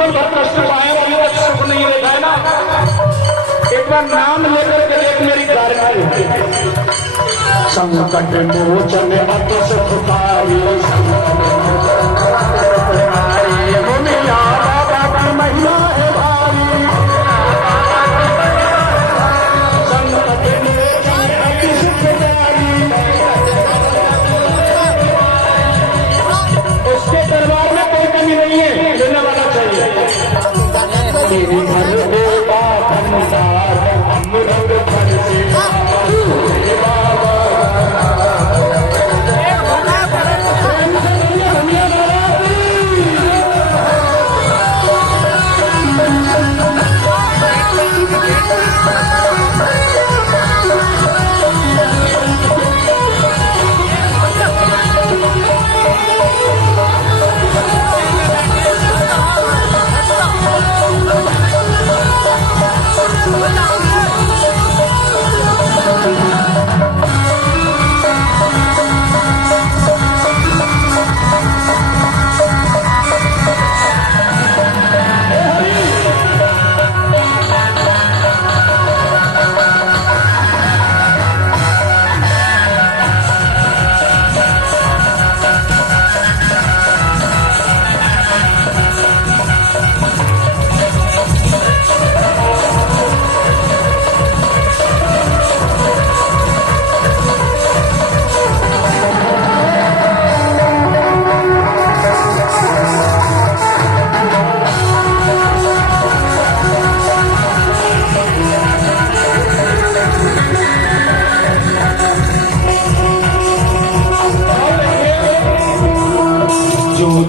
जीवन भर कष्ट पाए अभी तक सुख नहीं देखा है ना, एक बार नाम लेकर के देख मेरी गारंटी संकट मोचन अत सुखकारी बाबा की महिमा है भारी संकट मोचन अति सुखकारी उसके दरबार में कोई कमी नहीं है, लेने वाला चाहिए। मेरी घर देवा भंडार अमृत भर से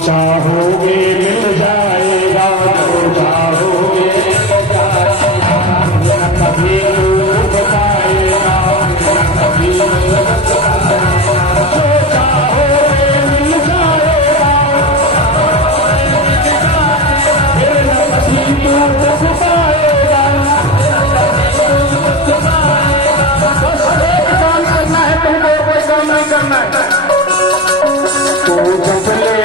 चाहोगे मिल जाएगा, जो चाहोगे कभी बताएगा, कभी जो चाहोगे मिल जाएगा, फिर न कभी टूट पाएगा। बस एक काम करना है तुमको, कोई काम नहीं करना है। तो जब ले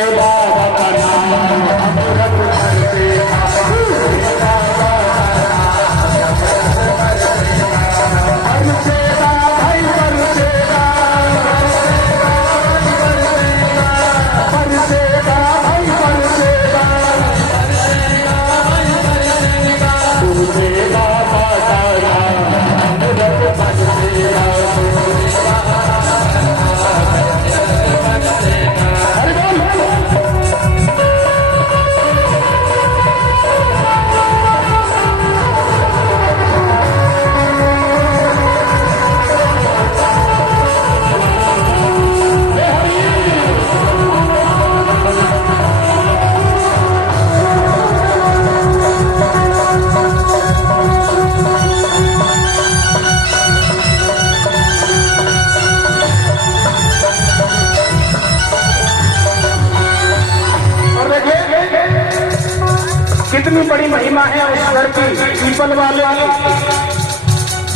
कितनी बड़ी महिमा है उस घर की, पीपल वाले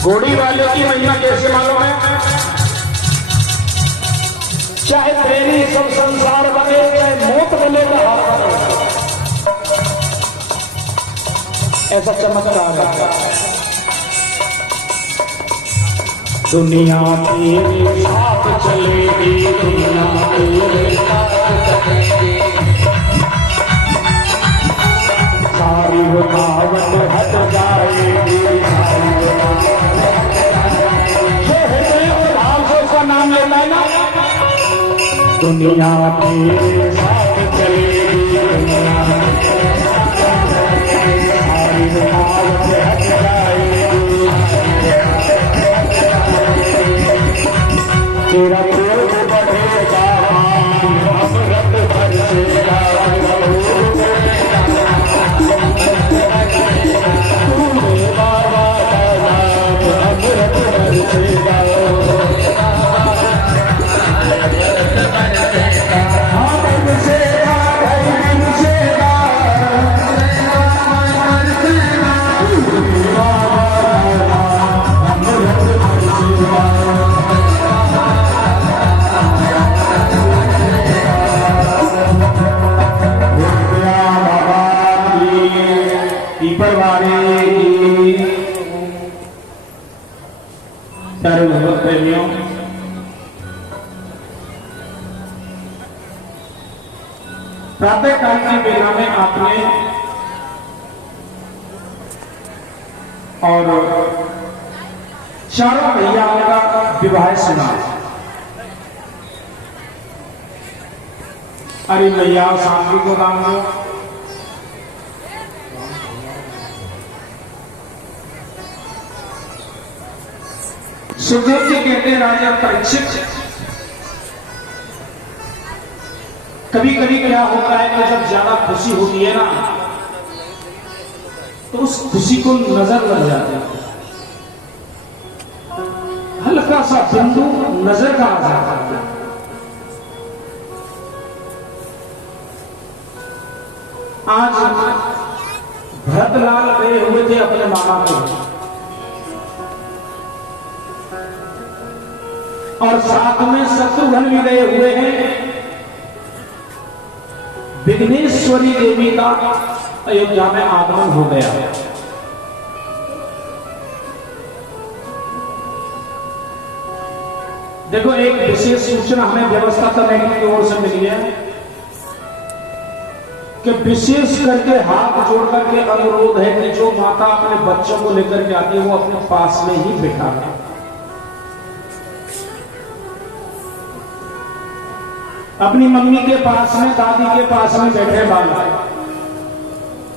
घोड़ी वाले की महिमा कैसे मालूम है? चाहे प्रेमी सब संसार बने, चाहे मौत बनेगा, ऐसा चमत्कार है। दुनिया तेरे साथ चलेगी, दुनिया तेरे साथ चलेगी, सारी रुकावट हट जाएगी, सारी उसका नाम लेना है ना। दुनिया तेरे साथ चलेगी, दुनिया सारी रुकावट हट जाएगी, तेरा क्रोध बढ़ेगा, अमृत बरसेगा, हाँ पीपर वाले की प्यारे भगवत प्रेमियों, प्रातः काल की बेला में आपने और चारों भैयाओं का विवाह सुना। अरे भैया शांति को नाम लो। सुखदेव जी कहते हैं राजा परीक्षित, कभी कभी क्या होता है कि जब ज्यादा खुशी होती है ना तो उस खुशी को नजर लग जाती है, हल्का सा बिंदु नजर का आ जाता है। आज भरतलाल गए हुए थे अपने मामा के, और साथ में शत्रुघ्न भी गए हुए हैं। विघ्नेश्वरी देवी का अयोध्या में आगमन हो गया। देखो, एक विशेष सूचना हमें व्यवस्था कमेटी की ओर से मिली है कि विशेष करके हाथ जोड़ करके अनुरोध है कि जो माता अपने बच्चों को लेकर के आती है वो अपने पास में ही बैठा है। अपनी मम्मी के पास में, दादी के पास में बैठे बालक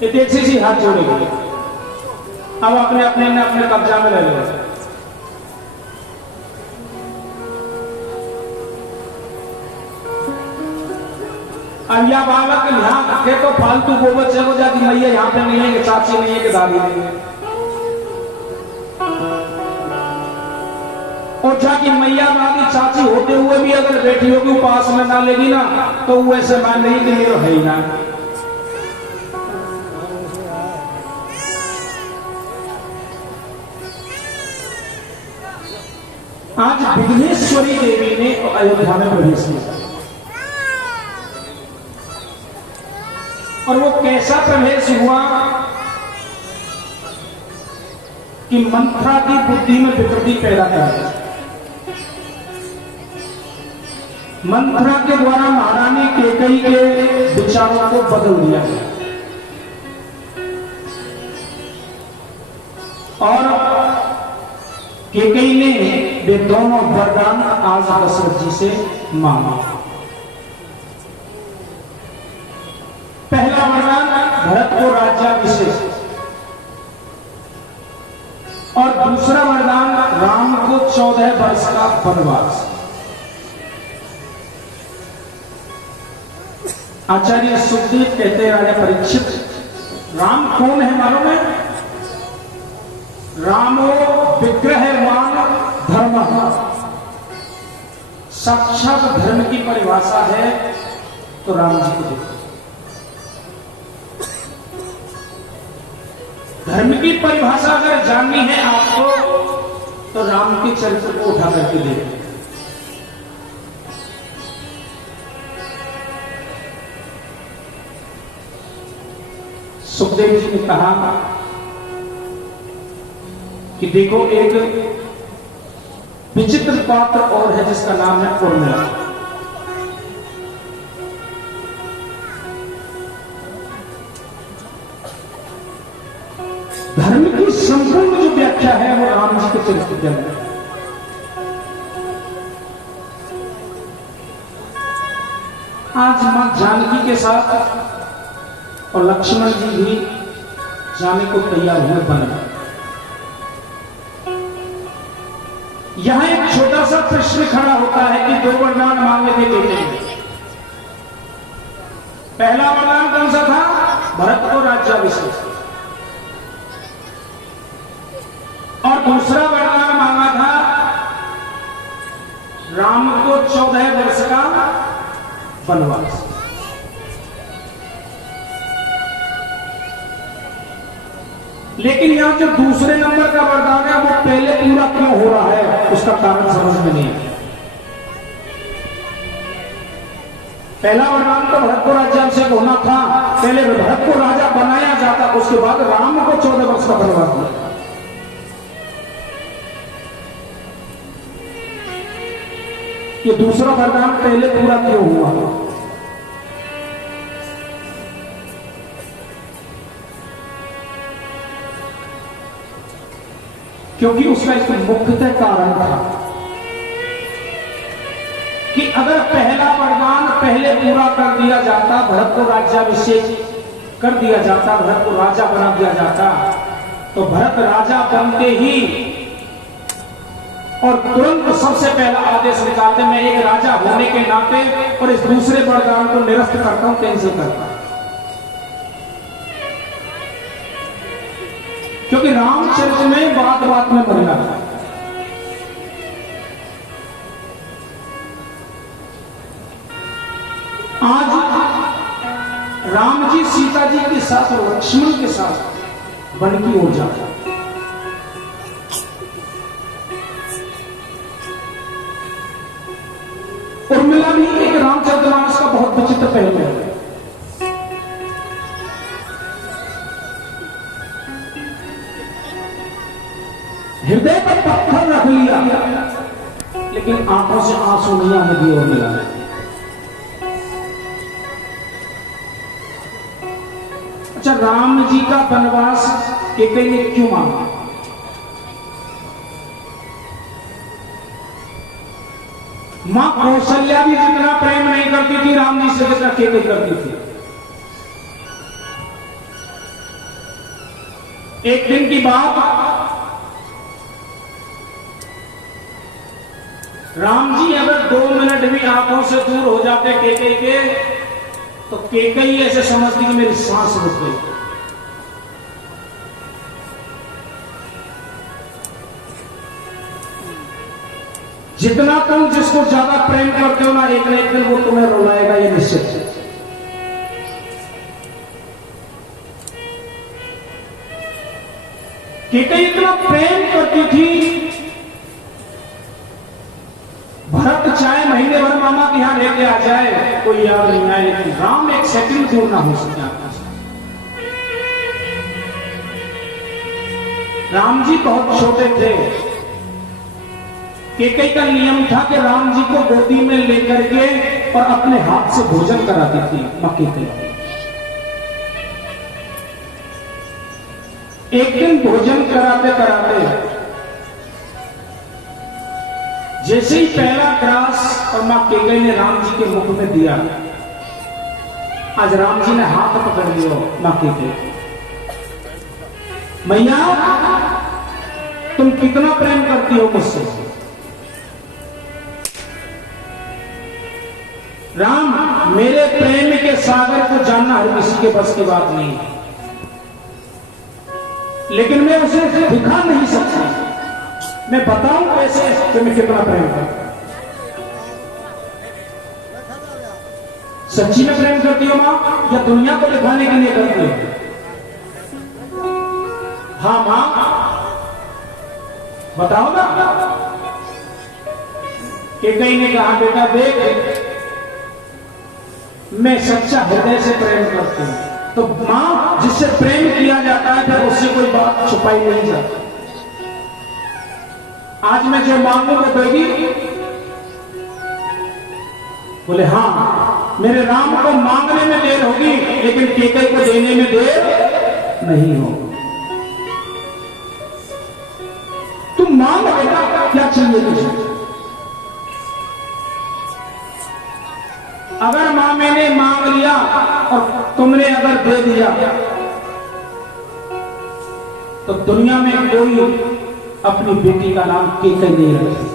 ये तेजी सी हाथ जोड़ेगी। अब अपने अपने ने अपने कब्जा में ले लिया। अब यह बालक यहाँ के तो फालतू गोबर चलो जाती, मैया यहाँ पे नहीं है कि चाची नहीं है कि दादी नहीं है, और जाके मैया दादी चाची होते हुए भी अगर बेटी होगी पास में ना लेगी ना तो वो ऐसे मान नहीं कि मेरा है ही ना। आज विघ्नेश्वरी देवी ने अयोध्या में प्रवेश किया, और वो कैसा प्रवेश हुआ कि मंत्रा की बुद्धि में विकृति पैदा कर, मंत्रा के द्वारा महारानी कैकेयी के विचारों को बदल दिया और कैकेयी ने वे दोनों वरदान आज दशरथ जी से मांगा। पहला वरदान भरत को राज्याभिषेक, और दूसरा वरदान राम को 14 वर्ष का वनवास। आचार्य सुखदेव कहते हैं राजा परीक्षित, राम कौन है मालूम है? रामो विग्रहवान धर्म, साक्षात धर्म की परिभाषा है तो राम जी को देखो। धर्म की परिभाषा अगर जाननी है आपको तो राम के चरित्र को उठा करके देखो। सुखदेव जी ने कहा कि देखो, एक विचित्र पात्र और है जिसका नाम है उर्मिला। धर्म की संपूर्ण जो व्याख्या है वो राम जी के चरित्र के अंदर। आज मां जानकी के साथ और लक्ष्मण जी भी जाने को तैयार हुए बने। यहां एक छोटा सा प्रश्न खड़ा होता है कि 2 वरदान मांगे थे कैकेयी। पहला वरदान कौन सा था? भरत को राज्याभिषेक, और दूसरा वरदान मांगा था राम को 14 वर्ष का वनवास। लेकिन यहां जो दूसरे नंबर का वरदान है वो पहले पूरा क्यों हो रहा है उसका कारण समझ में नहीं है। पहला वरदान तो भरत को राज्याभिषेक होना था, पहले भरत को राजा बनाया जाता, उसके उसके बाद राम को 14 वर्ष का वनवास दिया। ये दूसरा वरदान पहले पूरा क्यों हुआ? क्योंकि उसका एक मुख्यतः कारण था कि अगर पहला वरदान पहले पूरा कर दिया जाता, भरत को राज्याभिषेक कर दिया जाता, भरत को राजा बना दिया जाता, तो भरत राजा बनते ही और तुरंत सबसे पहला आदेश निकालते, मैं एक राजा होने के नाते और इस दूसरे वरदान को निरस्त करता हूं, कैंसिल करता हूं। क्योंकि रामचरित्र में बात बात में मरना है। आज राम जी सीता जी के साथ और लक्ष्मण के साथ वन की ओर जाते हैं। उर्मिला भी एक रामचरितमानस का बहुत विचित्र पहलू है। हृदय पर पत्थर रख लिया, लेकिन आंखों से आंसू नहीं आने दी उर्मिला ने। अच्छा, राम जी का वनवास केकई ने क्यों मांगा? मां कौशल्या भी जितना प्रेम नहीं करती थी राम जी से जितना केकई करती थी। एक दिन की बात, राम जी अगर 2 मिनट भी आंखों से दूर हो जाते केकई के, तो केकई ऐसे समझती कि मेरी सांस रुक गई। जितना तुम जिसको ज्यादा प्रेम करते हो ना, एक न एक दिन वो तुम्हें रुलाएगा, ये निश्चित है। केकई इतना प्रेम करती थी, भरत चाहे महीने भर मामा के यहां लेके आ जाए, कोई याद नहीं आए, लेकिन राम एक सेकंड दूर ना हो सके। राम जी बहुत छोटे थे। केकई का नियम था कि राम जी को गोदी में लेकर के और अपने हाथ से भोजन कराती थी मां केकई। एक दिन भोजन कराते कराते जैसे ही पहला ग्रास और मां केकई ने राम जी के मुख में दिया, आज राम जी ने हाथ पकड़ लिया मां केकई, मैया तुम कितना प्रेम करती हो मुझसे? राम, मेरे प्रेम के सागर को जानना हर किसी के बस की बात नहीं, लेकिन मैं उसे दिखा नहीं सकता। मैं बताऊं कैसे कि मैं कितना प्रेम करता हूं। सच्ची में प्रेम करती हो मां, या दुनिया को दिखाने के लिए करती हो? हाँ मां, बताओ ना। केकई ने कहा, बेटा देख, मैं सच्चा हृदय से प्रेम करती हूं। तो मां, जिससे प्रेम किया जाता है फिर उससे कोई बात छुपाई नहीं जाती। आज मैं जो मांगू वो देगी? बोले हाँ, मेरे राम को मांगने में देर होगी, लेकिन केकई को देने में देर नहीं हो। तुम मांग बेटा, क्या चाहिए तुझे? अगर मां मैंने मांग लिया और तुमने अगर दे दिया, तो दुनिया में कोई अपनी बेटी का नाम केकई नहीं रखे।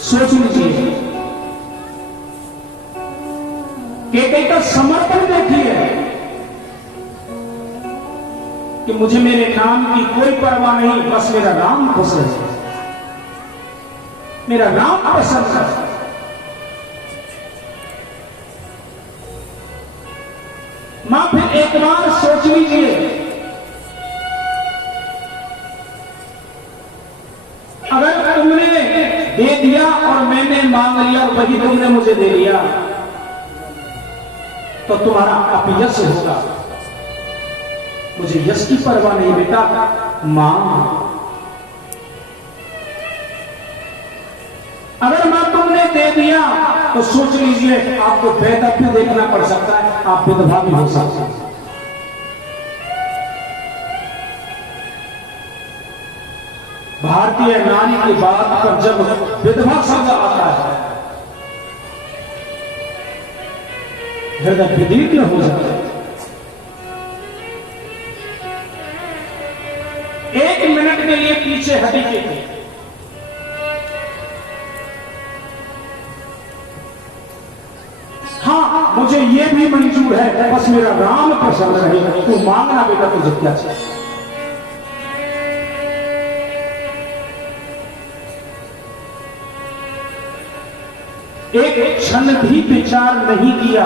सोच लीजिए, केकई का समर्पण देखिए कि मुझे मेरे नाम की कोई परवाह नहीं, बस मेरा राम खुश रहे, मेरा राम पसंद है। मां, फिर एक बार सोच लीजिए, अगर तुमने दे दिया और मैंने मांग लिया और वही तुमने मुझे दे दिया, तो तुम्हारा अपयश होगा। मुझे यश की परवाह नहीं बेटा, मां। अगर मां तुमने दे दिया तो सोच लीजिए आपको बेहतर भी देखना पड़ सकता है, आप विधवा भी हो सकते हैं। भारतीय नारी की बात पर जब विधवा शब्द आता है हृदय विदीर्ण हो जाता है। 1 मिनट के लिए पीछे हटी के हाँ मुझे ये भी मंजूर है, बस मेरा राम प्रसन्न रहे। तू मांगना बेटा तुझे क्या चाहिए। एक क्षण भी विचार नहीं किया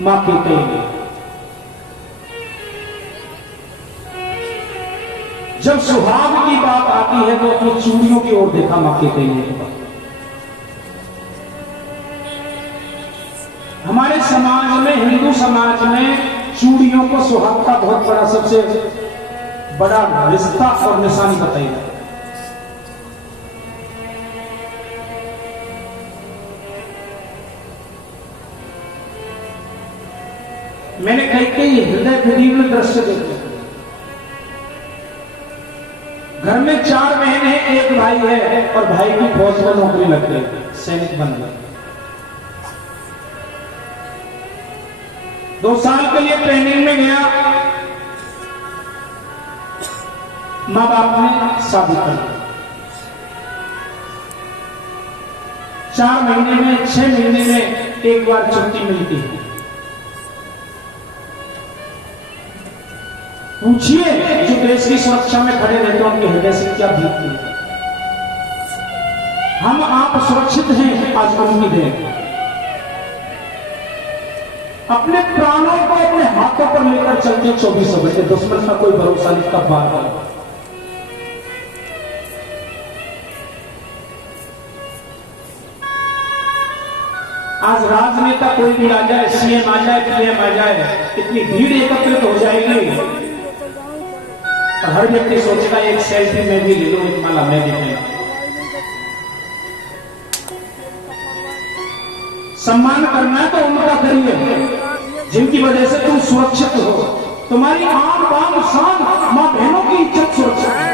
मां कहते हैं। जब सुहाग की बात आती है तो अपनी चूड़ियों की ओर देखा मां कहते हैं। हमारे समाज में, हिंदू समाज में चूड़ियों को सुहाग का बहुत बड़ा, सबसे बड़ा रिश्ता और निशानी बताई है। मैंने कई हृदय विदीर्ण दृश्य देखे। घर में 4 बहन है, 1 भाई है और भाई की फौज में नौकरी लग गई, सैनिक बन गए। 2 साल के लिए ट्रेनिंग में गया, मां बाप ने शादी कर दी। 4 महीने में, 6 महीने में 1 बार छुट्टी मिलती है। पूछिए जो देश की सुरक्षा में खड़े रहते हैं उनके हृदय से क्या बीतती है। हम आप सुरक्षित हैं, आज उम्मीद है। अपने प्राणों को अपने हाथों पर लेकर चलते 24 घंटे, दुश्मन का कोई भरोसा नहीं कब बार बार। आज राजनेता कोई भी आ जाए, सीएम आ जाए, पीएम आ जाए, इतनी भीड़ एकत्रित हो जाएगी, हर व्यक्ति सोचेगा एक सेल्फी में भी ले लो, एक माला मैं भी ले। सम्मान करना है तो उनका करिए जिनकी वजह से तुम सुरक्षित हो। तुम्हारी आन बान शान, मां बहनों की इज्जत सुरक्षित है।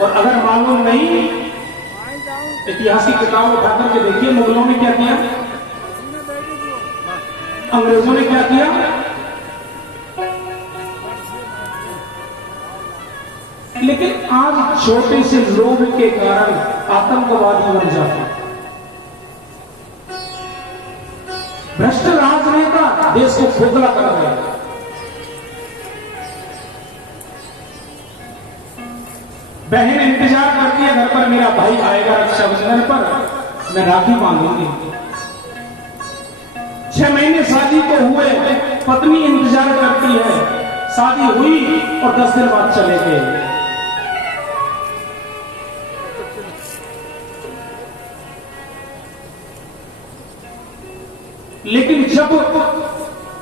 और अगर मालूम नहीं, इतिहास की किताब उठाकर के देखिए, मुगलों ने क्या किया, अंग्रेजों ने क्या किया। लेकिन आज छोटे से लोभ के कारण आतंकवादी बन जाते। भ्रष्ट राजनेता देश को खोखला कर रहे हैं। बहन इंतजार करती है घर पर, मेरा भाई आएगा रक्षाबंधन पर, मैं राखी बांधूंगी। 6 महीने शादी को हुए, पत्नी इंतजार करती है, शादी हुई और 10 दिन बाद चले गए। लेकिन जब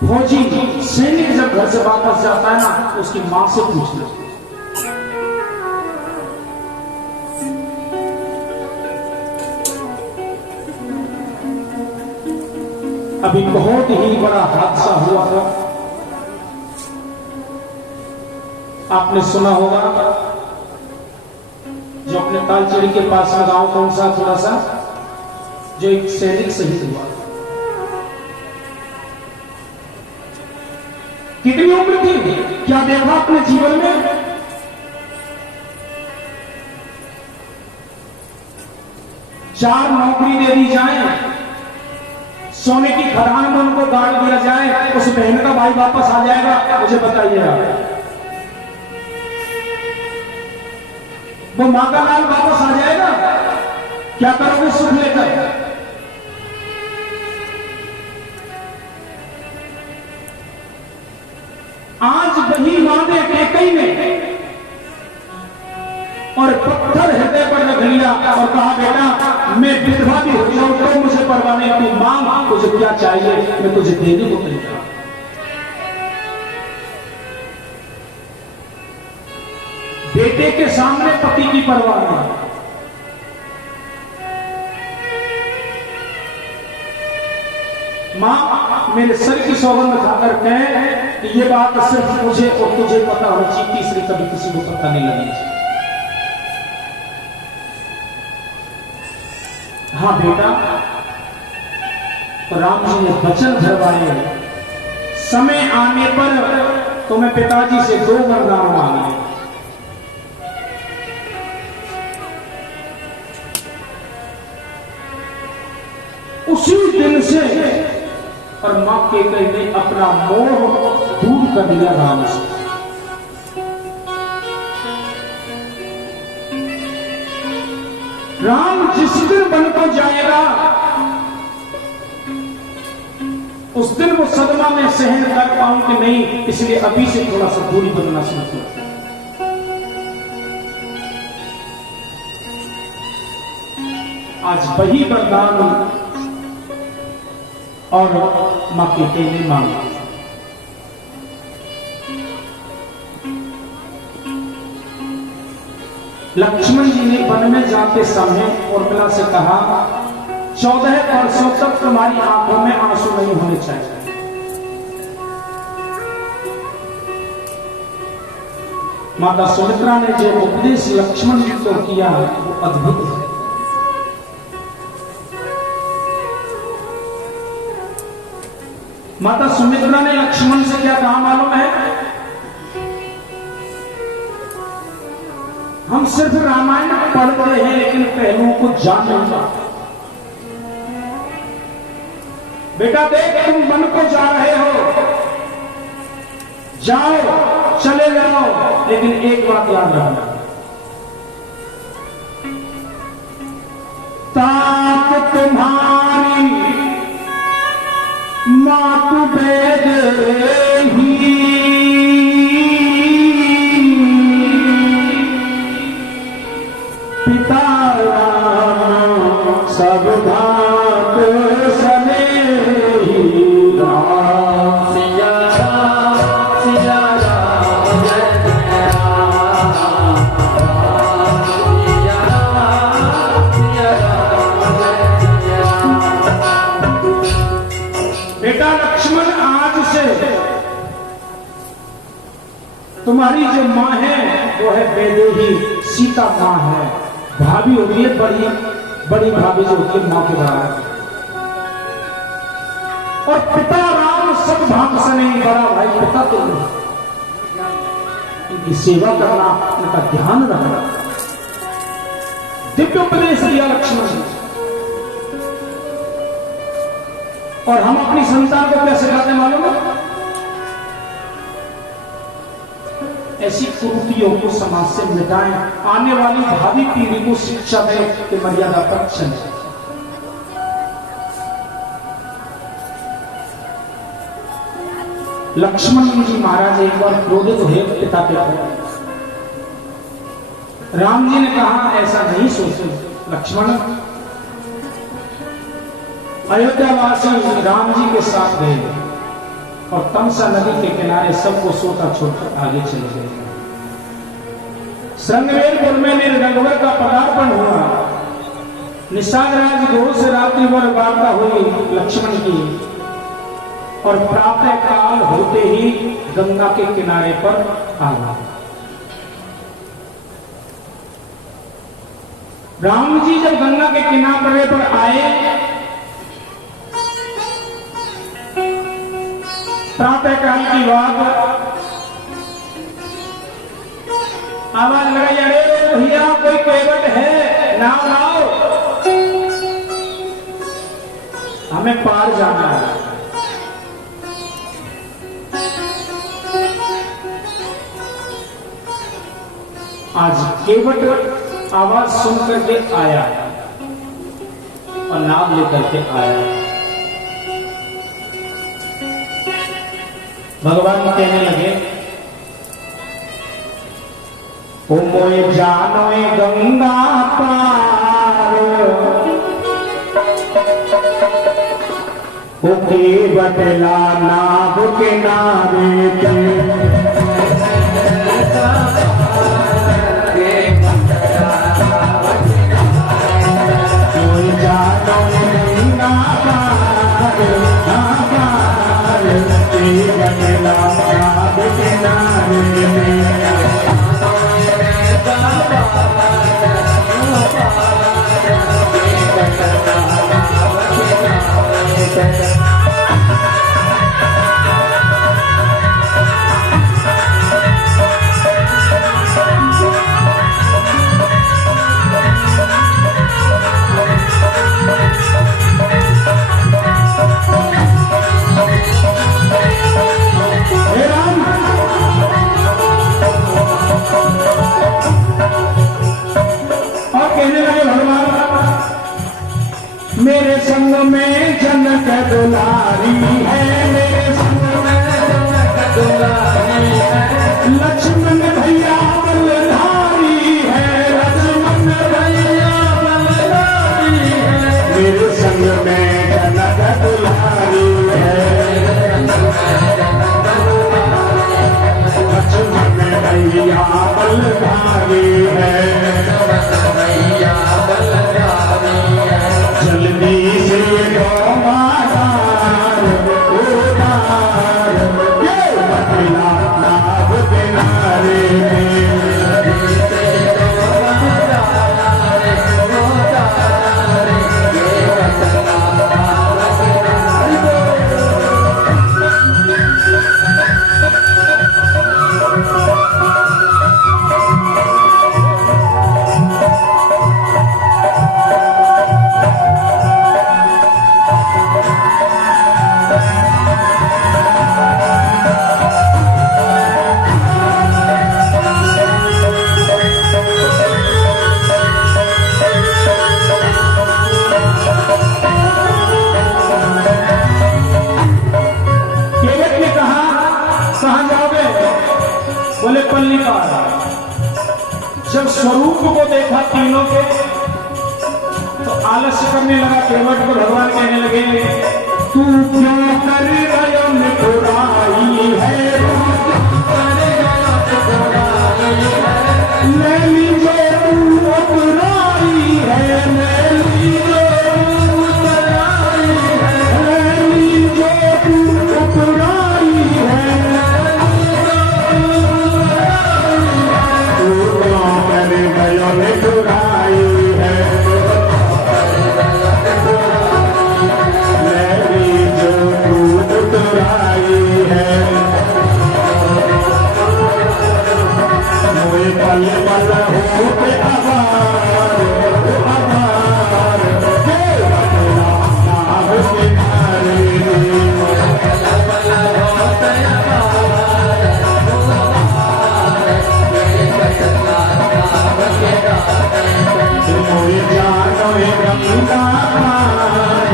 फौजी सैनिक जब घर से वापस जाता है ना, उसकी मां से पूछना, अभी बहुत ही बड़ा हादसा हुआ था, आपने सुना होगा, जो अपने तालचेरी के पास में गांव कौन सा, थोड़ा सा, जो एक सैनिक शहीद हुआ। कितनी उम्र थी, क्या देखा अपने जीवन में। 4 नौकरी दे दी जाए, सोने की खदान में उनको गाड़ दिया जाए, उस बहन का भाई वापस आ जाएगा, मुझे बताइए आप। वो मां का लाल वापस आ जाएगा, क्या करोगे सुख लेकर। आज वही वादे टेकई ने और पत्थर हृदय पर रख लिया और कहा बेटा मैं विधवा भी हो जाऊं तो मुझे परवाह नहीं, तू मांग तुझे क्या चाहिए, मैं तुझे देने को तैयार। बेटे के सामने पति की परवाह नहीं। मां मेरे सर की सौगंध खाकर कहे कि ये बात सिर्फ मुझे और तुझे पता होनी चाहिए, तीसरी कभी किसी को पता नहीं लगनी चाहिए। हाँ बेटा, तो राम जी ने वचन धरवाए, समय आने पर तो मैं पिताजी से 2 वरदान मांगे। उसी दिन से और मां केकई ने अपना मोह दूर कर दिया राम से। राम जिस दिन वन को जाएगा उस दिन वो सदमा में सहन कर पाऊं कि नहीं, इसलिए अभी से थोड़ा सा दूरी बनना शुरू कर। आज वही वरदान और मां केकई ने मांगा। लक्ष्मण जी ने वन में जाते समय उर्मिला से कहा, 14 वर्षों तक तुम्हारी आंखों में आंसू नहीं होने चाहिए। माता सुमित्रा ने जो उपदेश लक्ष्मण जी को किया वो अद्भुत है। माता सुमित्रा ने लक्ष्मण से क्या कहा मालूम है? हम सिर्फ रामायण पढ़ते हैं लेकिन पहलुओं को जान नहीं पाते। बेटा देख, तुम वन को जा रहे हो, जाओ, चले जाओ, लेकिन एक बात याद रखना, तात तुम्हारी मातु वेद ही, पिता सब भात सने ही। राम सिया राम सिया राम जय जय राम, राम सिया राम सिया राम जय जय राम। बेटा लक्ष्मण, आज से तुम्हारी जो मां है वो है वैदेही, सीता मां है। भाभी होती है बड़ी बड़ी भाभी जो होती है मां के बराबर, और पिता राम सब भाग से नहीं, बड़ा भाई पिता तो नहीं। इनकी सेवा करना, उनका ध्यान रखना, दिव्य उपदेश दिया लक्ष्मण जी। और हम अपनी संतान को क्या सिखाते मालूम है? ऐसी कुरीतियों को समाज से मिटाएं, आने वाली भावी पीढ़ी को शिक्षा दें कि मर्यादा पर चले। लक्ष्मण जी महाराज एक बार क्रोधित हुए पिता के प्रति। राम जी ने कहा, ऐसा नहीं सोचो लक्ष्मण। अयोध्यावासी राम जी के साथ गए और तमसा नदी के किनारे सबको सोता छोड़कर आगे चले गए। श्रृंगवेरपुर में रघुवर का पदार्पण हुआ। निषाद राज घोष से रात्रि भर वार्ता हुई लक्ष्मण की, और प्रातः काल होते ही गंगा के किनारे पर आ गए। राम जी जब गंगा के किनारे पर आए, प्रातः काल की बात, आवाज लगाई, अरे भैया कोई केवट है, नाव लाओ, हमें पार जाना है। आज केवट आवाज सुनकर के आया और नाव लेकर के आया। भगवान कहने लगे, ओ मोए जानोए गंगा पार, ओके बटला नाव किनारे पे कोई जानो नहीं ना पार बटला नाव किनारे पे मेरे संग में जनक दुलारी है, मेरे संग में जनक दुलारी है, लक्ष्मण भैया बलधारी है, लक्ष्मण भैया बलधारी है, मेरे संग में जनक दुलारी है, लक्ष्मण भैया बलधारी है, जल्दी से दो मातार उतार ये बटला नाव किनारे जब स्वरूप को देखा तीनों के तो आलस्य करने लगा। केवट को भगवान कहने लगे, तू क्यों कर रयो निठुराई है, ले लीजिए तू अपराई है, ले लीजिए तू अपराई है, ले लीजिए तू अपराई है, निठुराई है, मेरी जो उतराई है, मोए पल पल होते आभार आभार के बटला नाव किनारे पल पल होते मोए जानो गंगा पार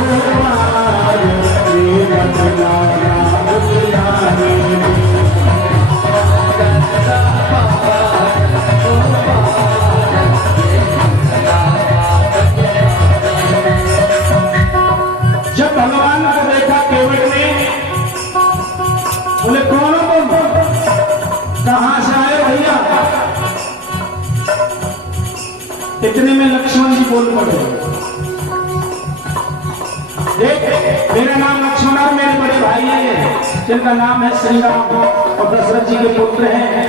उपार ये बटला नाव किनारे जब भगवान को देखा केवट ने, बोले कौन हो तुम, कहां से आए भैया। इतने में लक्ष्मण जी बोल पड़े, देख मेरा नाम लक्ष्मण है, मेरे बड़े भाई हैं जिनका नाम है श्री राम और दशरथ जी के पुत्र हैं,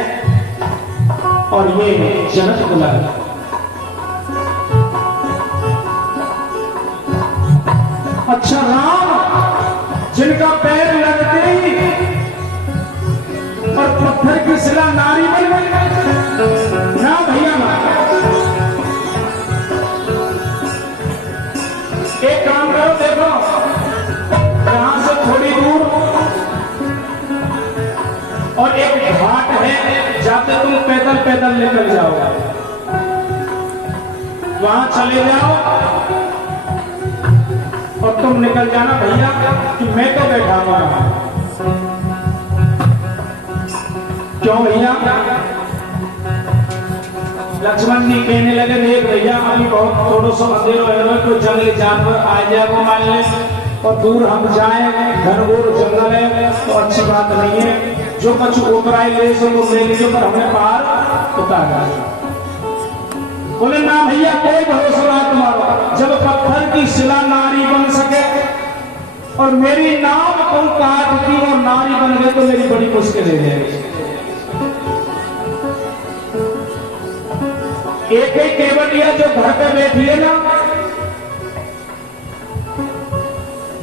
और ये जनक दुलारी। अच्छा राम जिनका पैर लगते ही और पत्थर की शिला नारी बन गई ना भैया ना। एक काम करो, देखो यहां से थोड़ी दूर और एक घाट है, जाते तुम पैदल पैदल निकल जाओ, वहां चले जाओ और तुम निकल जाना भैया कि मैं तो बैठा हुआ। क्यों भैया? लक्ष्मण जी कहने लगे, देख भैया अभी बहुत थोड़ा सा अंधेरा है, कोई जंगली जानवर आ जाए वो मान ले और दूर हम जाएं, घनघोर जंगल है तो अच्छी बात नहीं है। जो कुछ उतराई ले सो तो ले लीजिए, पर हमने पार उतारा। बोले ना भैया कोई भरोसा ना तुम्हारा, जब पत्थर की शिला नारी बन सके और मेरी नाव तुम काट दी और नारी बन गए तो मेरी बड़ी मुश्किल है जाएगी। एक ही केवटिया जो घर पे बैठी है ना,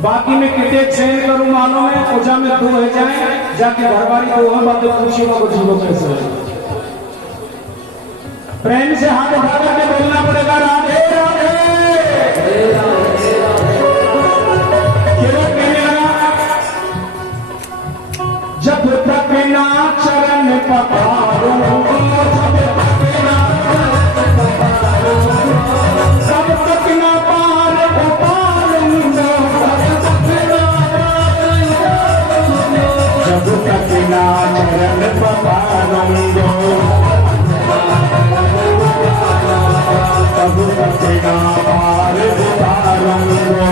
बाकी में कितने सेन करूं मालूम है, पूजा में दो है जाए जाके घरवाली दो है बातें खुशी को जीवो कैसे प्रेम से हाथ उठा करके बोलना पड़ेगा राधे राधे। केवल कहने लगा जब तक ना चरण पखारूं, तब तक ना पार उतारूंगा, जब तक ना चरण पखारूंगा, तब तक ना पार उतारूंगा।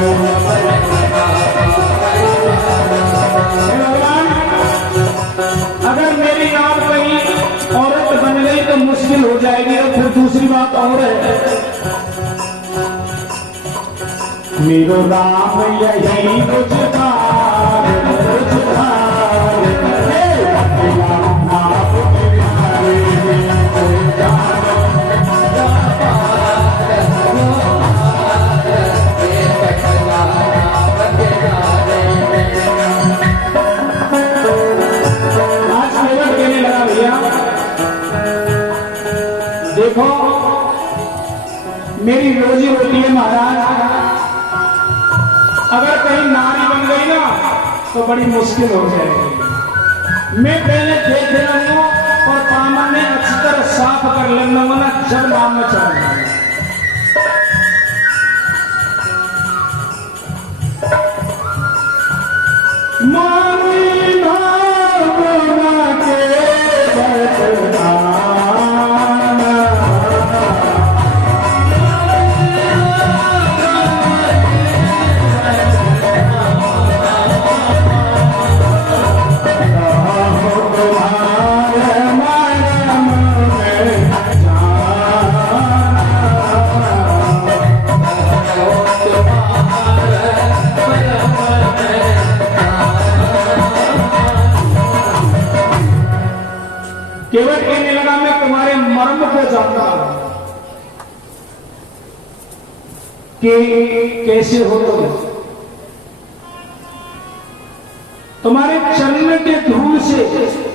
अगर मेरी नाम कहीं औरत बन गई तो मुश्किल हो जाएगी। और फिर दूसरी बात और है, मेरो राम यही रोजगार देखो मेरी रोजी रोटी है महाराज। अगर कहीं नारी बन गई ना तो बड़ी मुश्किल हो जाएगी। मैं पहले देख लूंगा और पामा में अच्छी तरह साफ कर लेना ना, जब नाम में चढ़ना। मानी भावना के केवल कहने लगा मैं तुम्हारे मर्म को जानता हूं कि कैसे हो तुम्हारे चरण के धूल से,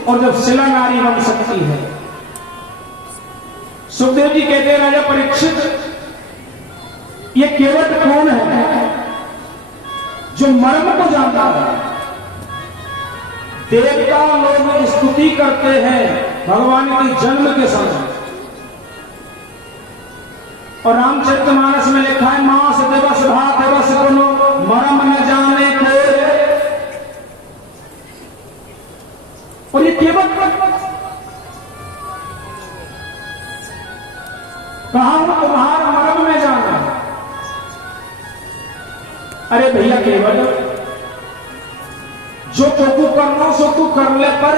और जब शिला नारी बन सकती है। सुखदेव जी कहते हैं राजा परीक्षित, ये केवट कौन है जो मर्म को जानता है? देवता लोग स्तुति करते हैं भगवान के जन्म के समय, और रामचरितमानस में लिखा है मास दिवस भात दिवस कोनो मरम न जाने को। और ये केवल कहा तुम्हारा मरम में जाना। अरे भैया केवल जो तू करना सो तू कर ले, पर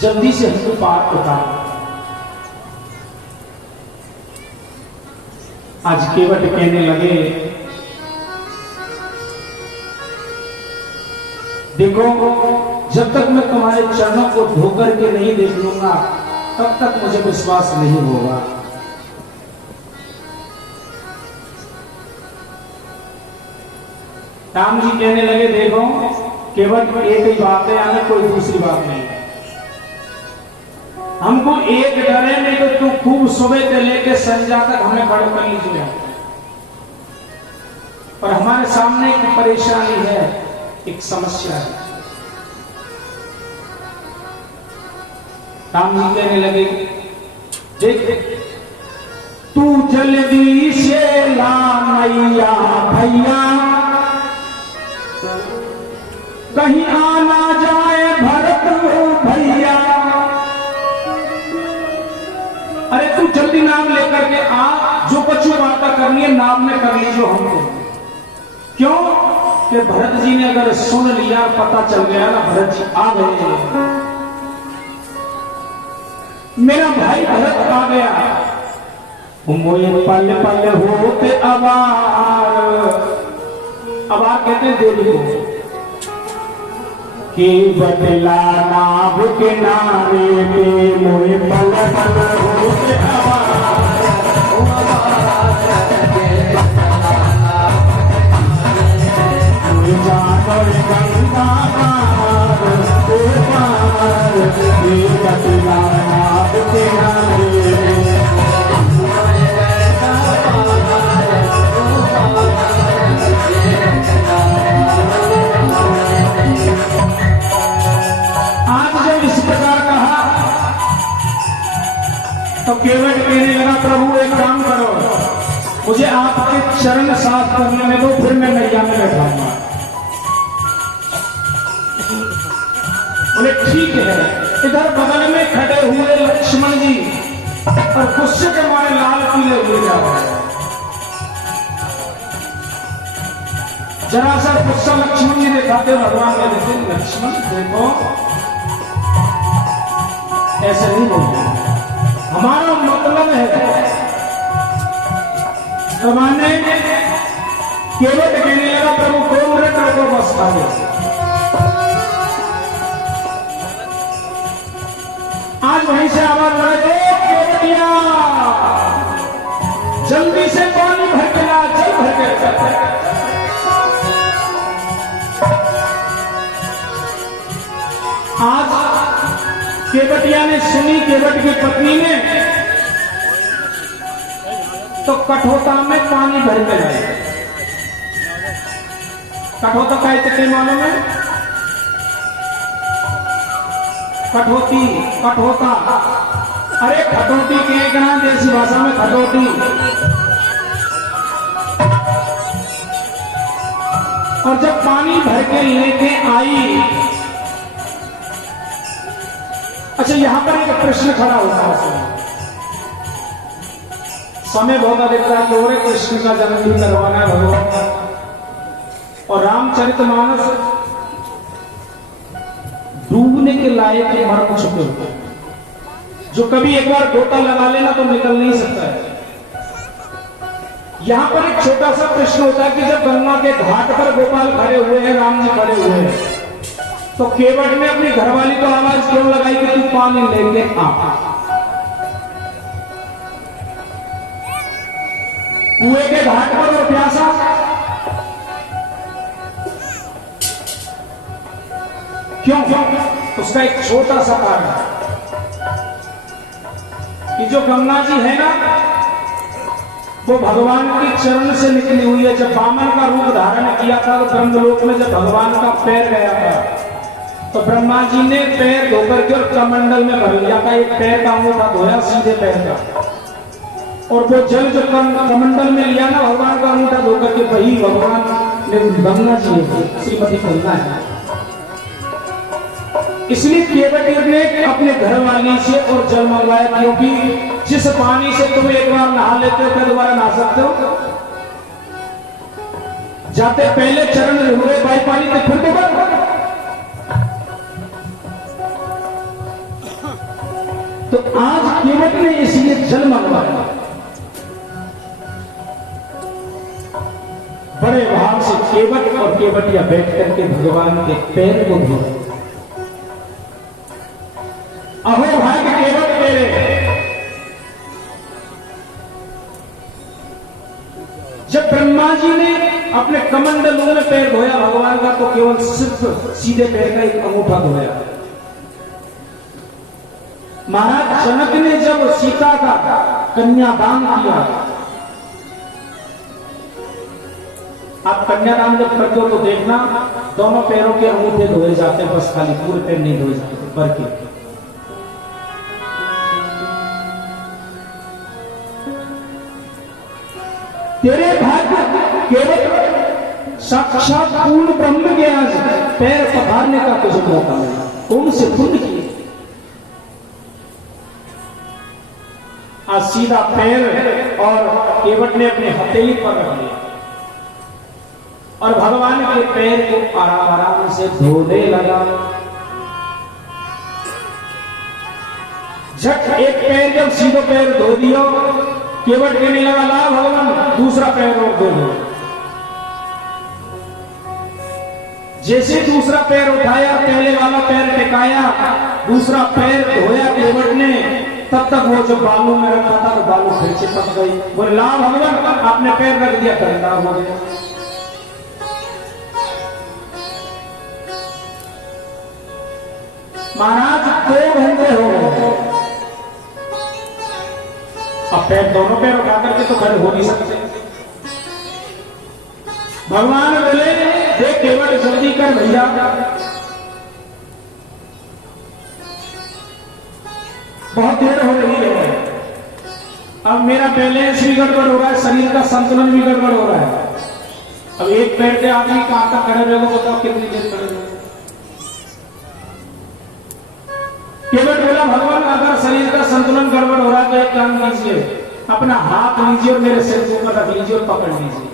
जल्दी से हमको पार उतार। आज केवट कहने लगे देखो जब तक मैं तुम्हारे चरणों को धोकर के नहीं देख लूंगा तब तक मुझे विश्वास नहीं होगा। राम जी कहने लगे देखो केवल एक ही बात है, हमें कोई दूसरी बात नहीं है। हमको एक डर है, नहीं तो तू खूब सुबह से लेकर संध्या तक हमें खड़े कर लीजिए। पर हमारे सामने एक परेशानी है, एक समस्या है। राम जी कहने लगे देख तू जल्दी से ला मैया भैया, कहीं आना जाए भरत भैया। अरे तू जल्दी नाम लेकर के आ, जो कछु बातें करनी है नाम में कर लीजिए हमको। क्यों कि भरत जी ने अगर सुन लिया, पता चल गया ना भरत जी आ गए, मेरा भाई भरत आ गया, मोए पल पल होते अबार, अबार कहते हैं देवी को, कि बदला नाभ के नारे पे मोए पल पल होते अबार, जानवर गंगा पार ओ पार, ये बदला नाभ के नारे तो केवट कहने लगा प्रभु एक काम करो, मुझे आपके चरण साफ करने में दो, फिर मैं नैया में बैठाऊंगा। बोले ठीक है। इधर बगल में खड़े हुए लक्ष्मण जी और गुस्से के मारे लाल पीले हुए जा रहे हैं। जरा सा गुस्सा लक्ष्मण जी दिखाते भगवान ने देखे, लक्ष्मण देखो ऐसे नहीं बोलते, हमारा मतलब है। भगवान ने केवट कहने लगा प्रभु 2 मिनट रखो बस आगे। आज वहीं से आवाज लगे, केवटिया जल्दी से पानी भर के ला, जल भर के। आज केवटिया ने सुनी, केवट की पत्नी ने, तो कठोता में पानी भर के लाए। कठोता का इतने मालूम है? कठोती, कठोता, अरे खटोती के कहना देसी भाषा में खटोती। और जब पानी भर के लेके आई, अच्छा यहां पर एक प्रश्न खड़ा होता है, समय बहुत अधिक है कि और कृष्ण का जन्म भी करवाना है भगवान का, और रामचरितमानस डूबने के लायक मर चुके होते हैं, जो कभी एक बार गोता लगा लेना तो निकल नहीं सकता है। यहां पर एक छोटा सा प्रश्न होता है कि जब गंगा के घाट पर गोपाल खड़े हुए हैं, राम जी खड़े हुए हैं, तो केवट ने अपनी घरवाली को आवाज क्यों लगाई कि तू पानी लेके आ। कुएं के घाट पर और प्यासा, क्यों? उसका एक छोटा सा कारण है कि जो गंगा जी है ना, वो भगवान के चरण से निकली हुई है। जब वामन का रूप धारण किया था तो ब्रह्मलोक में जब भगवान का पैर गया था, तो ब्रह्मा जी ने पैर धोकर के और कमंडल में भर लिया था। एक पैर का अंगूठा धोया, सीधे पैर का, और वो जल जो कमंडल में लिया ना भगवान का अंगूठा धोकर के, वही भगवान ने गंगा जी श्रीमती गंगा है। इसलिए केवट ने अपने घर वाली से और जल मंगवाया, क्योंकि जिस पानी से तुम एक बार नहा लेते हो फिर दोबारा नहा सकते हो। जाते पहले चरण हुए भाई पानी तो फिर दोबारा। तो आज केवट ने इसलिए जल मंगवाया, बड़े भाव से केवट और केवटिया बैठ करके भगवान के पैर को धोए। अहो भाग्य केवट तेरे, जब ब्रह्मा जी ने अपने कमंडलों में पैर धोया भगवान का, तो केवल सिर्फ सीधे पैर का एक अंगूठा धोया। महाराज जनक ने जब सीता का कन्यादान किया, आप कन्यादान जब करते हो तो देखना दोनों पैरों के अंगूठे धोए जाते हैं, बस खाली पूरे पैर नहीं धोए जाते, पर के। तेरे भाग्य केवल साक्षात पूर्ण ब्रह्म ज्ञान पैर पखारने का तुझे मौका मिला, उनसे पुण्य किए। आज सीधा पैर और केवट ने अपने हथेली पर रख लिया और भगवान के पैर को आराम आराम से धोने लगा। झट एक पैर जब सीधो पैर धो दियो, केवट कहने लगा ला भगवान दूसरा पैर और धो दो। जैसे दूसरा पैर उठाया, पहले वाला पैर टिकाया, दूसरा पैर धोया केवट ने, तब तक वो जो बालू में रखा था वो बालू फिर चिपक गई। बोले ला भगवान आपने पैर रख दिया, गंदा हो गया। महाराज 2 घंटे हो गए, अब पैर दोनों पैर उठा करके तो खड़े हो नहीं सकते। भगवान बोले देख केवट जल्दी कर भैया, बहुत देर हो रही है, अब मेरा बैलेंस भी गड़बड़ हो रहा है, शरीर का संतुलन भी गड़बड़ हो रहा है। अब एक पैर के आदमी कहां तक खड़े रहोगे, बताओ कितनी देर खड़े रहोगे। केवट बोला भगवान अगर शरीर का संतुलन गड़बड़ हो रहा है तो एक काम कीजिए, अपना हाथ लीजिए और मेरे सिर के ऊपर रख लीजिए और पकड़ लीजिए।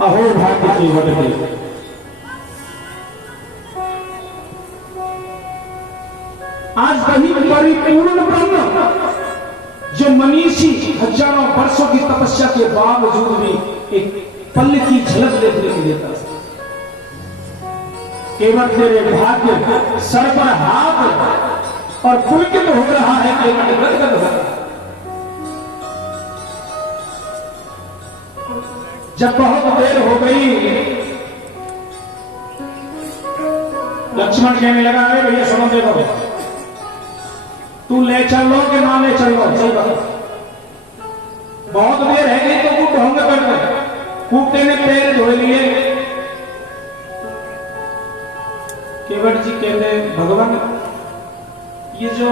अहो भाग्य केवट के, आज वही परिपूर्ण ब्रह्म जो मनीषी हजारों वर्षों की तपस्या के बावजूद भी एक पल की झलक देखने को देता है। केवट तेरे भाग्य सर पर हाथ और पुलकित हो रहा है, केवट गदगद हो रहा है। जब बहुत देर हो गई, लक्ष्मण कहने लगा अरे भैया सुनो देखो, तू ले चल लो कि ना ले चल लो, चल बहुत देर है गई तो तू ढोंग कर दे। कूपते ने पैर धो लिए। केवट जी कहते भगवान ये जो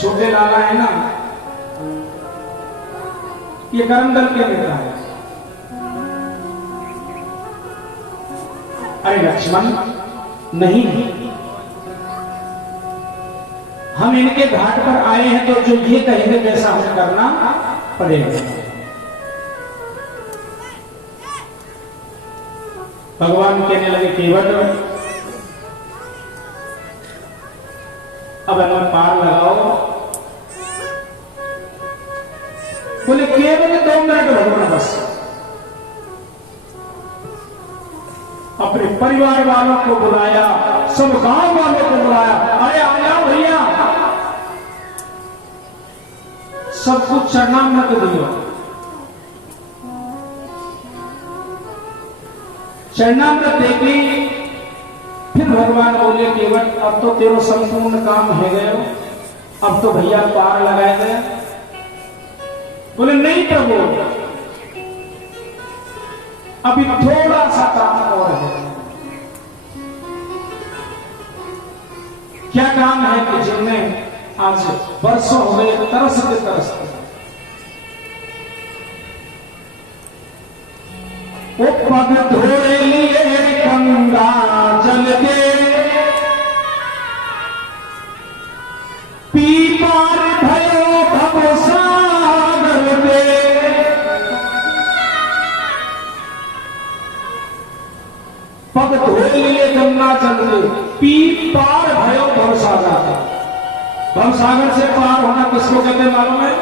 छोटे लाला है ना, ये कर्म दल के नेता है। अरे लक्ष्मण नहीं, हम इनके घाट पर आए हैं तो जो ये कहेंगे वैसा हमें करना पड़ेगा। भगवान कहने लगे केवट अब हमें पार लगाओ। बोले केवल 2 मिनट भगवान बस, अपने परिवार वालों को बुलाया, सब गांव वालों को बुलाया, अरे आ जाओ भैया, सब कुछ चरणामृत दियो। चरणामृत देके फिर भगवान बोले केवट अब तो तेरो संपूर्ण काम है गए, अब तो भैया पार लगाए गए। बोले नहीं प्रभु, अभी थोड़ा सा काम और है। क्या काम है कि जिनमें आज वर्षों हो गए तरसते तरसते, वो पग धोए लिए गंगा जल के, पी पार भयो भव सागर दे। पग धोए लिए गंगा जल के, पी पार भयो भव सागर। भव सागर से पार होना किसको कहते हैं मालूम है?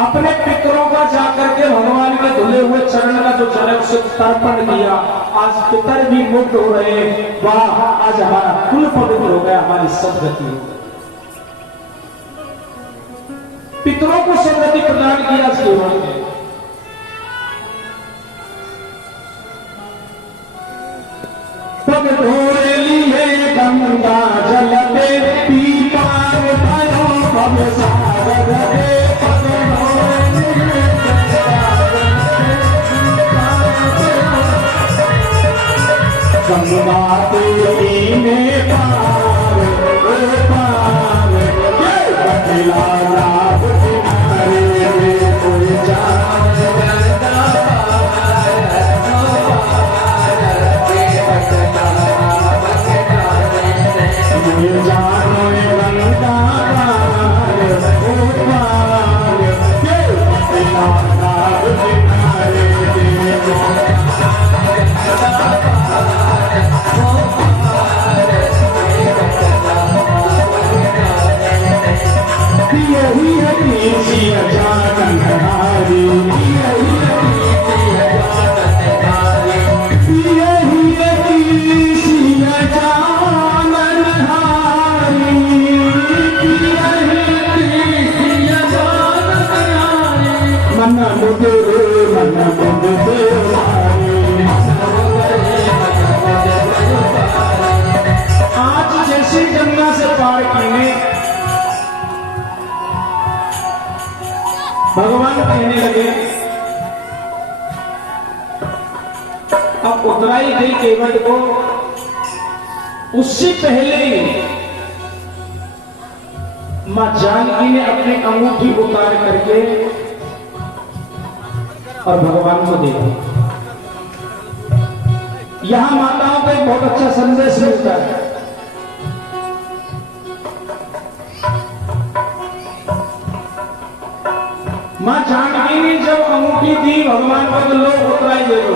अपने पितरों का जाकर के भगवान के धुले हुए चरण का जो जल उसे तर्पण दिया, आज पितर भी मुक्त हो रहे। वाह, आज हमारा कुल पवित्र हो गया, हमारी सदगति हो गई। पितरों को सदगति प्रदान किया केवट ने। पग धोए लिए गंगा जल दे, पी पार भयो भव सागर दे। गंगा तेरी पार पार, बदला लाभ तुम्हारे कोई जान गंगा पार, सिया जानन हारी आज जैसे गंगा से पार कीने भगवान कहने लगे अब उतराई गई केवट को उससे पहले ही मां जानकी ने अपनी अंगूठी उतार करके और भगवान को दे दी। यहां माताओं को एक बहुत अच्छा संदेश मिलता है। मां जानकी ने जब अंगूठी दी भगवान को तो लोग उतराई दे दो।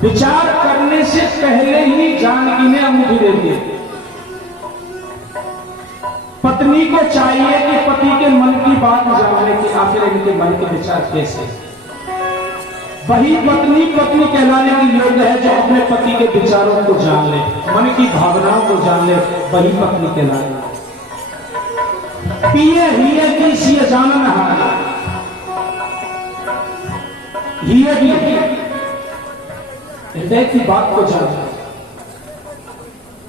विचार करने से पहले ही जानकी ने अंगूठी दे दी। पत्नी को चाहिए कि पति के मन की बात जाने कि आखिर इनके मन के विचार कैसे। वही पत्नी पत्नी कहलाने की योग्य है जो अपने पति के विचारों को जान ले, मन की भावनाओं को जान ले, वही पत्नी कहलाने। पिए हिये की सिय जानन हारी, हिये की हृदय की बात को जान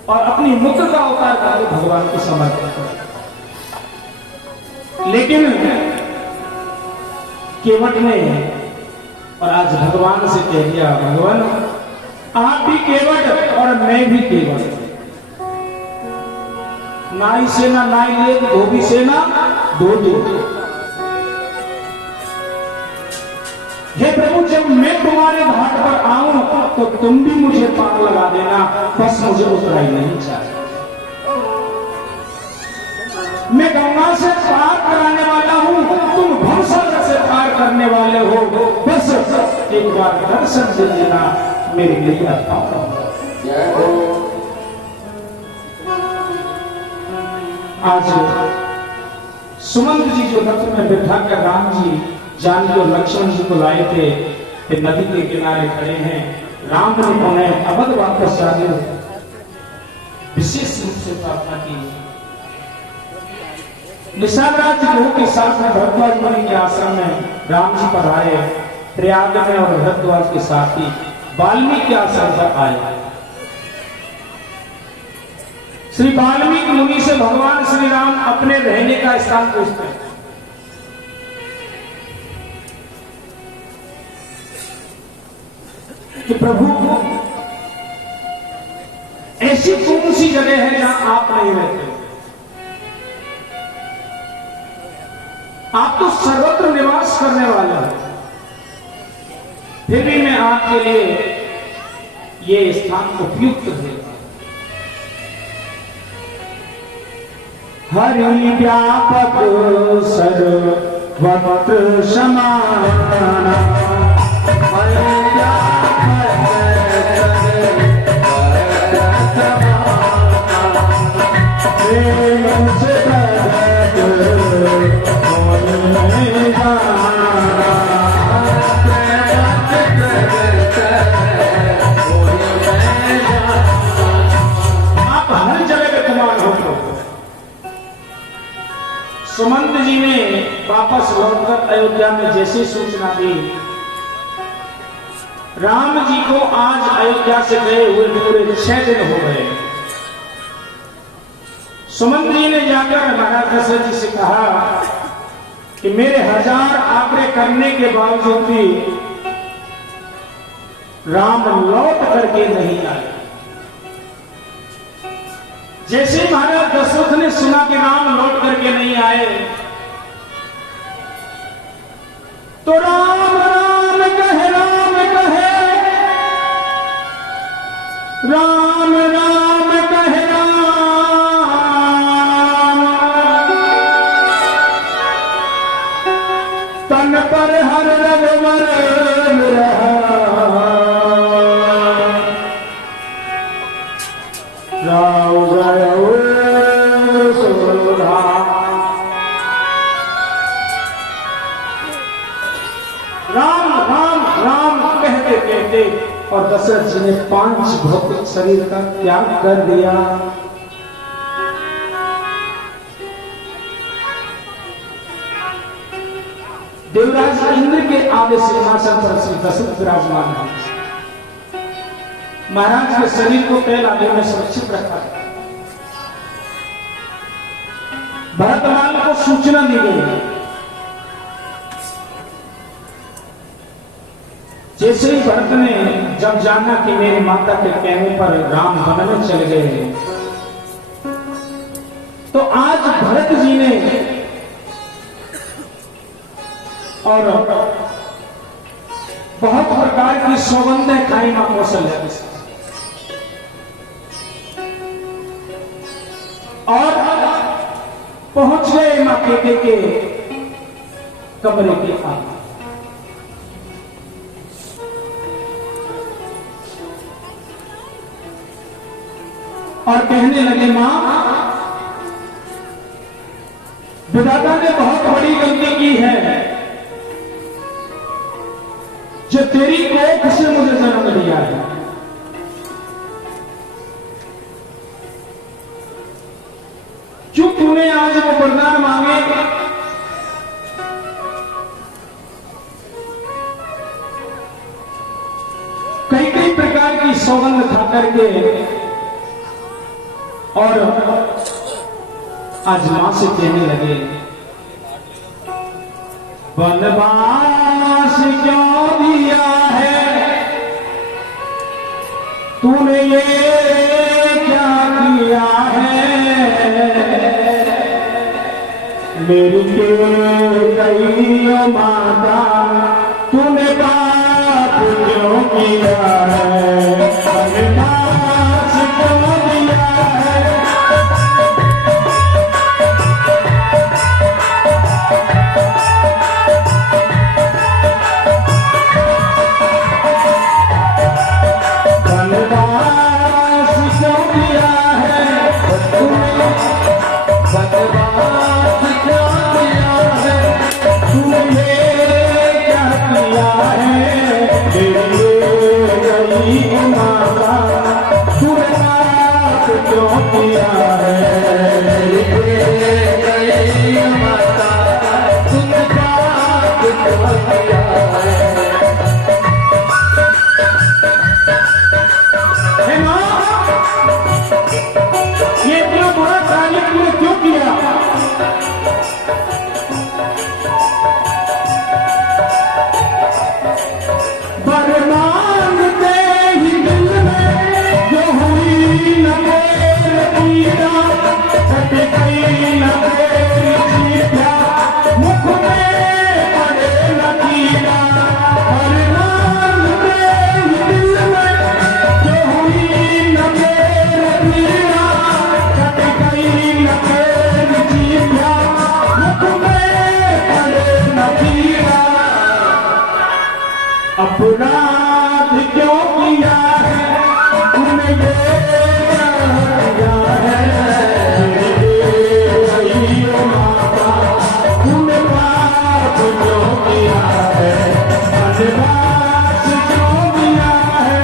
और अपनी मुख का अवतार करके भगवान को समर्पित कर। लेकिन केवट ने और आज भगवान से कह दिया भगवान आप भी केवट और मैं भी केवट। नाई सेना नाई ले, धोबी सेना धोबी। हे प्रभु जब मैं तुम्हारे घाट पर आऊं तो तुम भी मुझे पार लगा देना, बस मुझे उतराई नहीं चाहिए। मैं गंगा से पार कराने वाला हूं, तुम भवसागर से पार करने वाले हो, बस एक बार दर्शन दे देना मेरे लिए आज सुमंत जी जो रथ में बैठा कर राम जी जानकी और लक्ष्मण जी को लाए थे, वे नदी के किनारे खड़े हैं। राम ने उन्हें अवध वापस जाने विशेष रूप से प्रार्थना की। निशानराज गुरु के साथ में भरद्वाज मुनि के आश्रम में राम जी पर आए, प्रयाग में और भरद्वाज के साथ ही वाल्मीकि आश्रम पर आए। श्री वाल्मीकि मुनि से भगवान श्री राम अपने रहने का स्थान पूछते हैं। कि प्रभु ऐसी कौन सी जगह है जहां आप नहीं रहते? आप तो सर्वत्र निवास करने वाले हैं, फिर भी मैं आपके लिए ये स्थान उपयुक्त है। हरि व्यापक सर्वत्र समान, सुमंत जी ने वापस लौटकर अयोध्या में जैसी सूचना दी, राम जी को आज अयोध्या से गए हुए पूरे 6 दिन हो गए। सुमंत जी ने जाकर महाराज दशरथ जी से कहा कि मेरे 1000 आग्रह करने के बावजूद भी राम लौट करके नहीं आए। जैसे ही महाराज दशरथ ने सुना कि राम लौट करके नहीं आए, तो राम राम कहे, राम कहे, राम राम कहे, राम तन पर हर रघुवर रहा, राव गयो और दशरथ जी ने 5 भौतिक शरीर का त्याग कर दिया। देवराज इंद्र के आगे सिंहासन पर श्री दशरथ विराजमान है। महाराज के शरीर को कैल आगे में सुरक्षित रखा है। भरतलाल को सूचना दी गई, जैसे ही भरत ने जब जाना कि मेरी माता के कहने पर राम वन में चले गए, तो आज भरत जी ने और बहुत प्रकार की सौगंधें खाई मां कौशल्या के साथ, और पहुंच गए मां केके के कमरे के आगे। और कहने लगे, मां, विधाता ने बहुत बड़ी गलती की है जो तेरी कोख से मुझे जन्म दिया है। क्यों तूने आज वो वरदान मांगे? कई कई प्रकार की सौगंध खा करके और आज मां से कहने लगे, वनवास क्यों दिया है तूने, ये क्या किया है? मेरी कई माता तूने पाप क्यों किया है? वनवास क्यों दिया है? अपराध क्यों किया है तूने, ये क्या किया है? माता तूने पाप क्यों किया है? वनवास क्यों दिया है?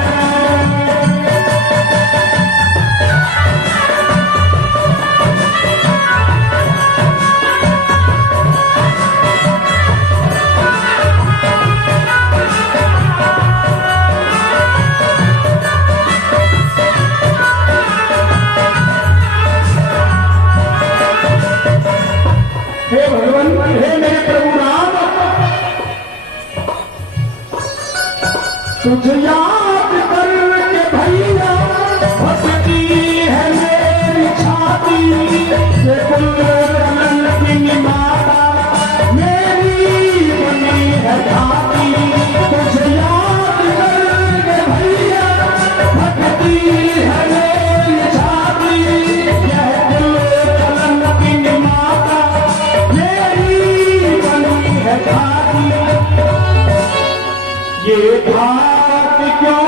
तुझे याद करके भैया भटकी है मेरी छाती, ये कुल की माता मेरी बनी है छाती। तुझे याद करके भैया भटकी है मेरी छाती, यह कुल की माता मेरी बनी है छाती। ये बात क्यों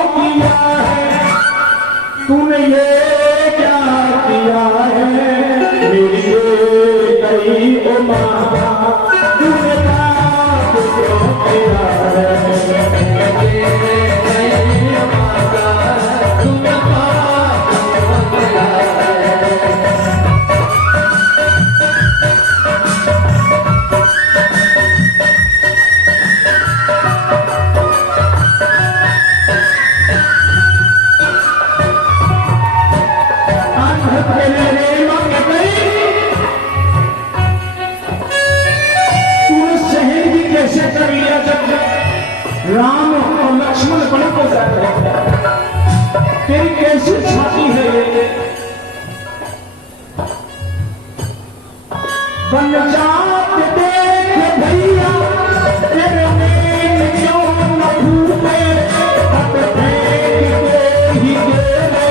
बन जात देख भैया तेरे में क्यों न फूटे, हट फेंक के ही तेरे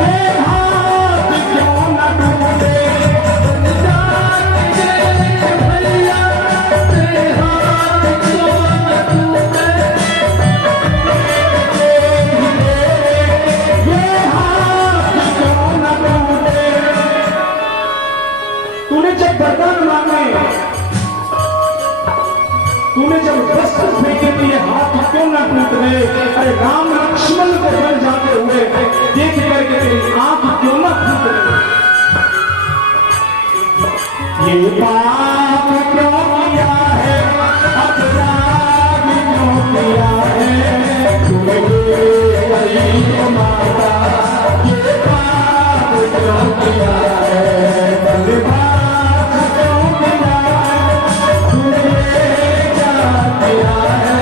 ये हाथ क्यों न टूटे। बन जात देख भैया तेरे हाथ क्यों न टूटे, ये हाथ क्यों न टूटे। तूने जब वरदान मांगे, तूने जब वस्त्र फेंके तो ये हाथ क्यों ना टूट गए। अरे राम लक्ष्मण को बन जाते हुए देख करके तेरी आंख क्यों ना टूट गई। ये पाप क्यों किया है, अपराध क्यों किया है, तूने गई माता, ये पाप क्यों किया है, बर्बाद क्यों किया है, तूने क्या किया है,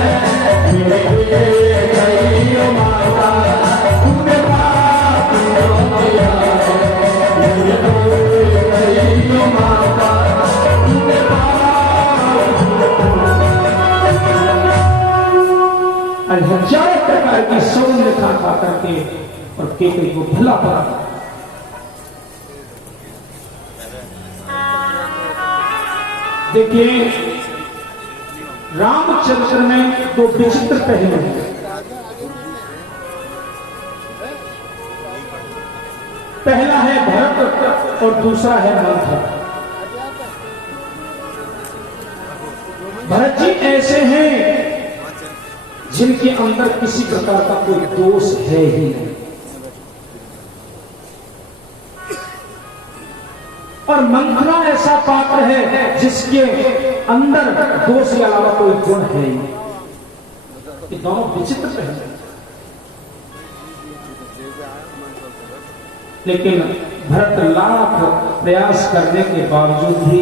मेरे गई माता, तूने पाप क्यों किया है, मेरे गई माता, तूने हजारों प्रकार की सौंद खा खा करके और केकई को भला पड़ा। देखिए रामचंद्र में दो विचित्र पहलू हैं। पहला है भरत और दूसरा है मंथर। भरत जी ऐसे हैं जिनके अंदर किसी प्रकार का कोई दोष है ही नहीं, और मंथरा ऐसा पात्र है जिसके अंदर दोष के अलावा कोई गुण है ही नहीं। ये दोनों विचित्र पहलू, लेकिन भरत लाख प्रयास करने के बावजूद भी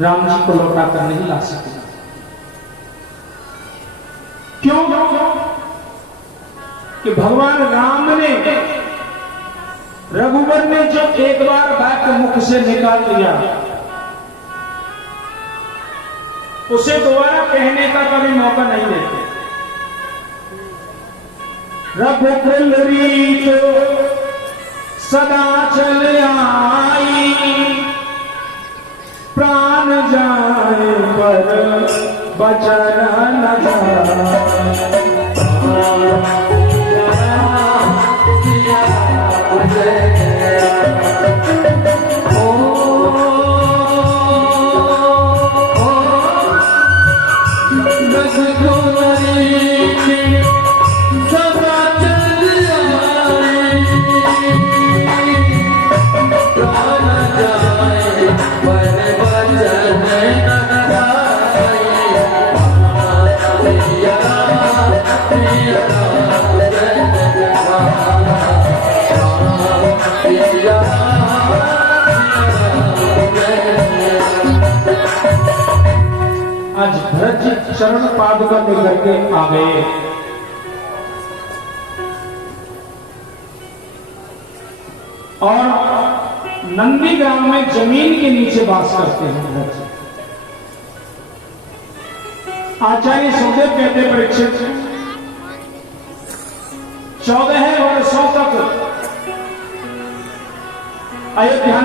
राम जी को लौटा कर नहीं ला सके। क्यों? कि भगवान राम ने, रघुवर ने जो एक बार वाक्य मुख से निकाल लिया, उसे दोबारा कहने का कभी मौका नहीं देते। रघुकुल रीत सदा चल आई, प्राण जाए पर बचन न जाए। आज भरत जी चरण पादुका लेकर के आ गए। और नंदी ग्राम में जमीन के नीचे वास करते हैं भरत जी। आचार्य सुखदेव कहते परीक्षित 14 वर्षों तक अयोध्या